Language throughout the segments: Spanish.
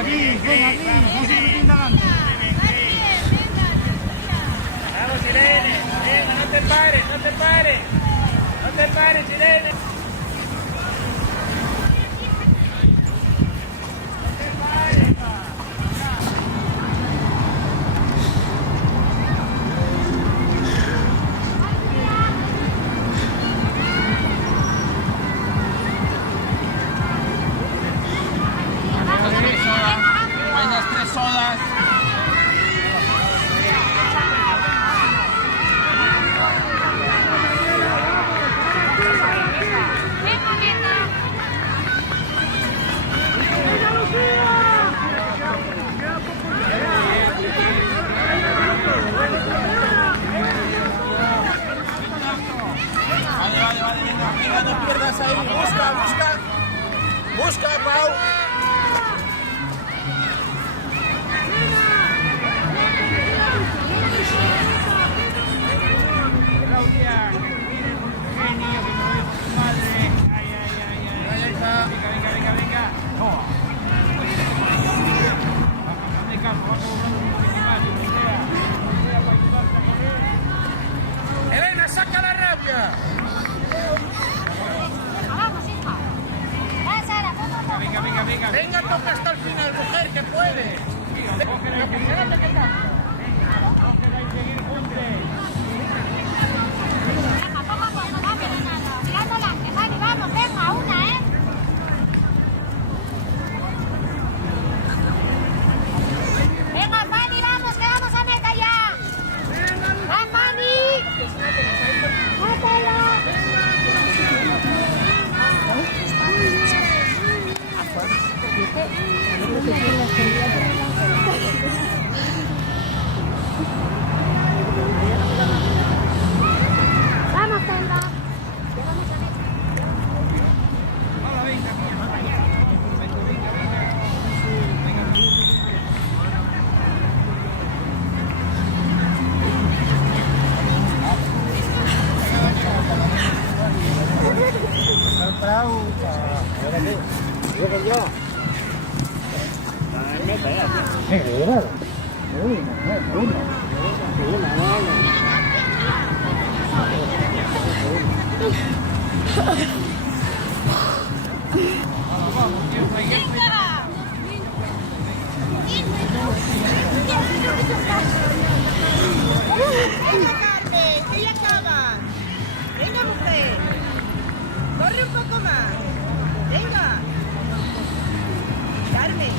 aquí, venga, aquí, no se me indagando. Vamos, Irene, venga, no te pares, no te pares. No te pares, Irene. Buenas 3 sodas. Vale, venga, no pierdas ahí, busca, Pau. Claudia, miren un genio que no es tu madre. Ay. Venga. No. Hazme caso, vamos a hablar un poquito más, Odisea para ayudarte a correr. Elena, saca la rabia. Vamos, hija. Va, Sara, vamos. Venga, toca hasta el final, mujer, que puede. No queráis seguir juntos. Venga, poco a poco, vamos. Tirando adelante, Fanny, vamos, venga, una, ¿eh? Venga, Fanny, vamos, que vamos a meta ya. ¡Va, Fanny! ¡Mátala! Vamos, Zelda. Hola, venga. Venga, Carmen, que ya acabas. Venga, mujer. Corre un poco más. Venga. Carmen,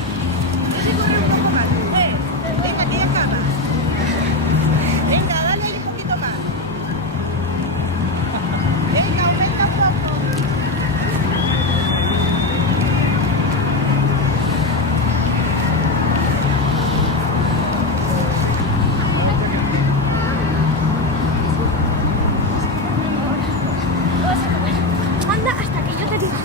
no se corre un poco más, mujer. Venga, que ya acabas. Venga, dale ahí un poquito más. Venga, aumenta un poco. Anda hasta que yo te diga.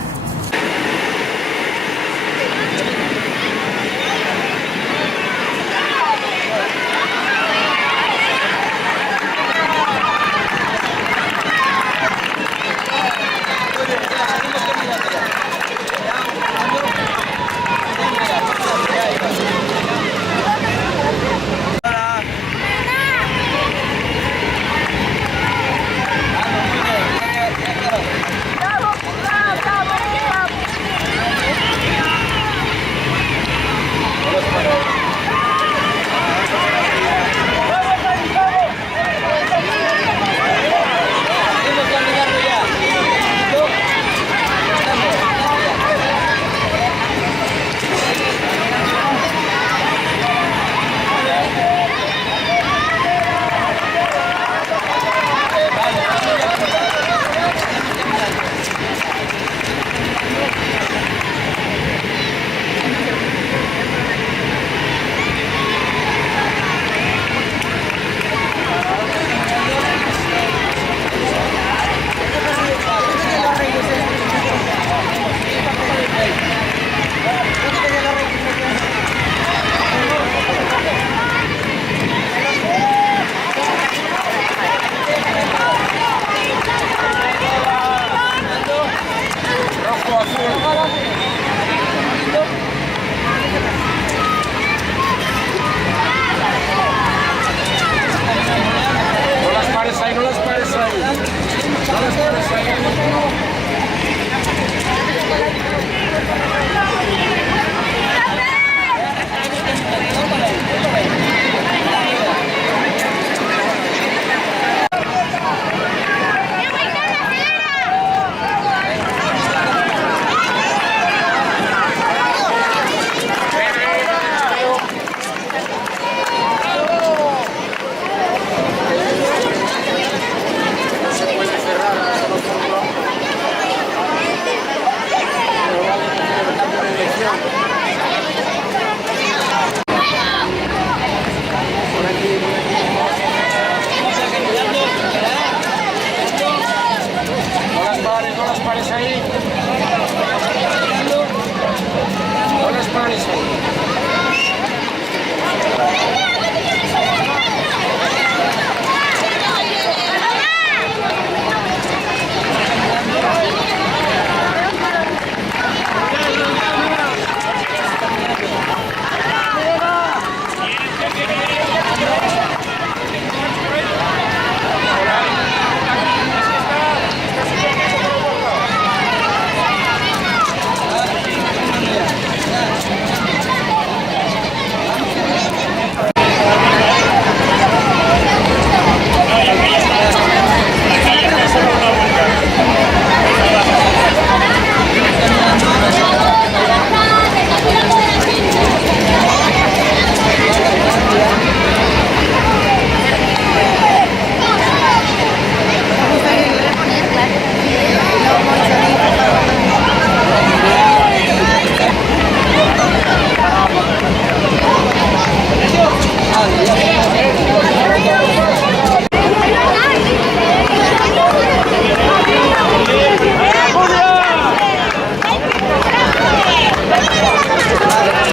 Eso.